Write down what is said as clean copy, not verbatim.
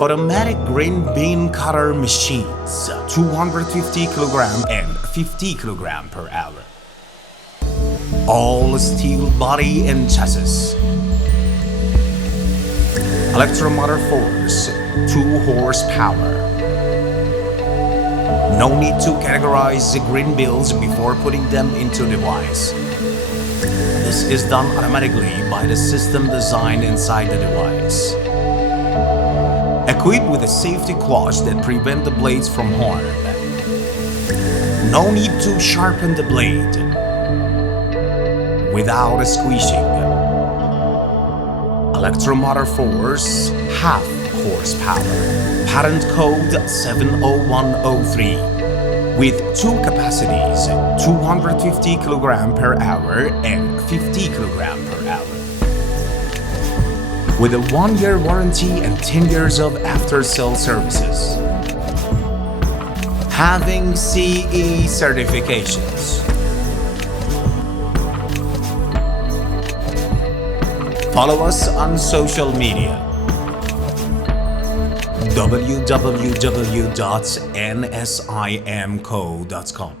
Automatic green bean cutter machines, 250 kg and 50 kg per hour. All steel body and chassis. Electromotor force, 2 horsepower. No need to categorize the green bills before putting them into the device. This is done automatically by the system designed inside the device. Equipped with a safety clutch that prevents the blades from harm. No need to sharpen the blade without squeezing. Electromotor force, half horsepower. Patent code 70103 with 2 capacities, 250 kg per hour and 50 kg per hour. With a 1-year warranty and 10 years of after-sale services. Having CE certifications. Follow us on social media. www.nsimco.com